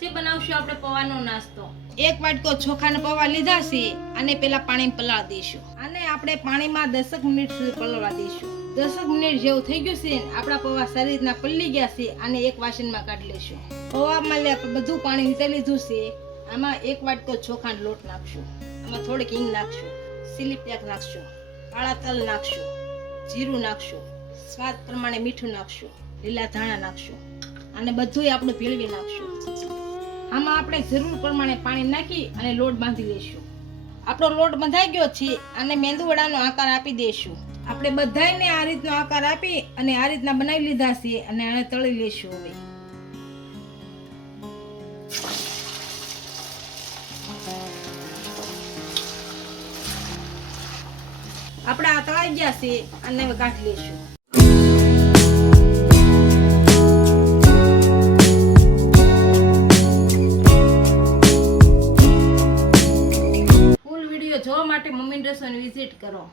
આજે બનાવશું આપણે પૌવાનો નાસ્તો। એક વાટકો ચોખાના પૌવા લીધા છે અને પેલા પાણીમાં પલાળ દઈશું અને આપણે પાણીમાં 10 મિનિટ સુધી પલળવા દઈશું। 10 મિનિટ જેવું થઈ ગયું છે આપણા પૌવા સારી રીતના પલળી ગયા છે અને એક વાસણમાં કાઢી લઈશું। પૌવામાં આપણે બધું પાણી નીચે લીધું છે। આમાં એક વાટકો ચોખાનો લોટ નાખશું, આમાં થોડીક હિંગ નાખશું, ચીલી ફ્લેક્સ નાખશું, કાળા તલ નાખશું, જીરું નાખશું, સ્વાદ પ્રમાણે મીઠું નાખશું, લીલા ધાણા નાખશું અને બધું આપણે ભેળવી નાખશું। આમાં આપણે જરૂર પ્રમાણે પાણી નાખી અને લોટ બાંધી લઈશું। આપણો લોટ બંધાઈ ગયો છે અને મેંદુ વડાનો આકાર આપી દઈશું। આપણે બધાયને આ રીતનો આકાર આપી અને આ રીતના બનાવી લીધા છે અને આને તળી લઈશું। હવે આપણે આ તળાઈ ગયા છે અને હવે કાઢી લઈશું। ફૂલ વિડીયો જોવા માટે મમ્મી રસોઈની વિઝિટ કરો।